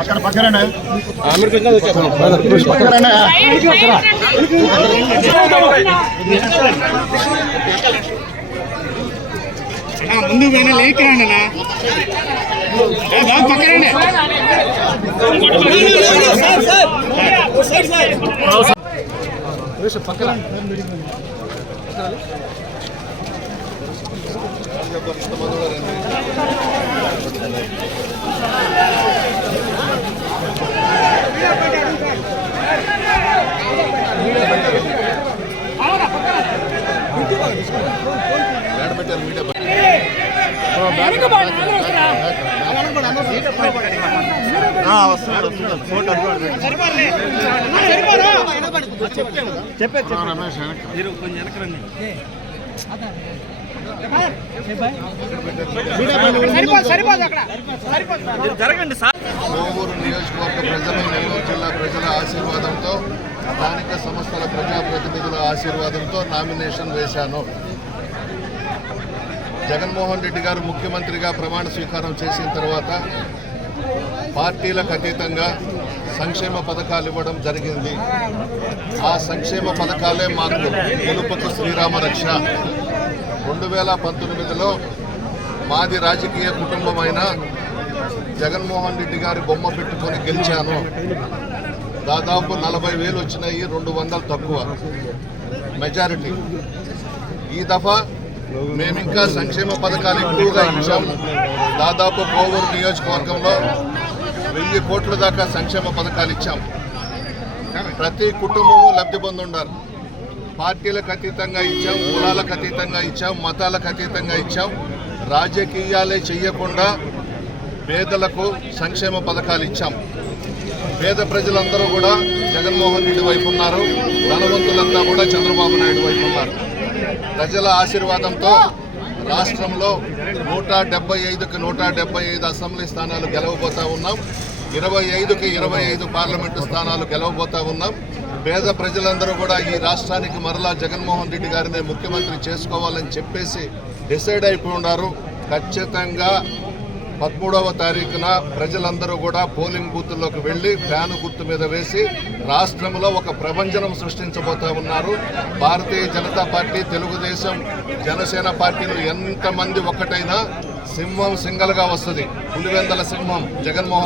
అక్కడ పక్కన ముందు పోయినా లేకరాండి పక్కనే పక్కన కోవూరు నియోజకవర్గ ప్రజలు, నెల్లూరు జిల్లా ప్రజల ఆశీర్వాదంతో, స్థానిక సంస్థల ప్రజాప్రతినిధుల ఆశీర్వాదంతో నామినేషన్ వేశాను. జగన్మోహన్ రెడ్డి గారు ముఖ్యమంత్రిగా ప్రమాణ స్వీకారం చేసిన తర్వాత పార్టీలకు అతీతంగా సంక్షేమ పథకాలు ఇవ్వడం జరిగింది. ఆ సంక్షేమ పథకాలే మాకు గెలుపుకు శ్రీరామ రక్ష. 2019లో మాది రాజకీయ కుటుంబమైన జగన్మోహన్ రెడ్డి గారి బొమ్మ పెట్టుకొని గెలిచాను. దాదాపు 40,000 వచ్చినాయి, 200 తక్కువ మెజారిటీ. ఈ దఫా మేమింకా సంక్షేమ పథకాలు ఎక్కువగా ఇచ్చాము. దాదాపు కోవూరు నియోజకవర్గంలో 1000 కోట్ల దాకా సంక్షేమ పథకాలు ఇచ్చాం. ప్రతి కుటుంబము లబ్ధి పొందుండారు. పార్టీలకు అతీతంగా ఇచ్చాం, కులాలకు అతీతంగా ఇచ్చాం, మతాలకు అతీతంగా ఇచ్చాం. రాజకీయాలే చెయ్యకుండా పేదలకు సంక్షేమ పథకాలు ఇచ్చాం. పేద ప్రజలందరూ కూడా జగన్మోహన్ రెడ్డి వైపు ఉన్నారు, ధనవంతులంతా కూడా చంద్రబాబు నాయుడు వైపు ఉన్నారు. ప్రజల ఆశీర్వాదంతో రాష్ట్రంలో 175కి 175 అసెంబ్లీ స్థానాలు గెలవబోతా ఉన్నాం. 25కి 25 పార్లమెంటు స్థానాలు గెలవబోతా ఉన్నాం. పేద ప్రజలందరూ కూడా ఈ రాష్ట్రానికి మరలా జగన్మోహన్ రెడ్డి గారిని ముఖ్యమంత్రి చేసుకోవాలని చెప్పేసి డిసైడ్ అయిపోయి ఉన్నారు. ఖచ్చితంగా 13వ తారీఖున ప్రజలందరూ కూడా పోలింగ్ బూత్ల్లోకి వెళ్లి ఫ్యాను గుర్తు మీద వేసి రాష్ట్రంలో ఒక ప్రభంజనం సృష్టించబోతా ఉన్నారు. భారతీయ జనతా పార్టీ, తెలుగుదేశం, జనసేన పార్టీలు ఎంతమంది ఒక్కటైనా సింహం సింగల్గా వస్తుంది. పులివెందల సింహం జగన్మోహన్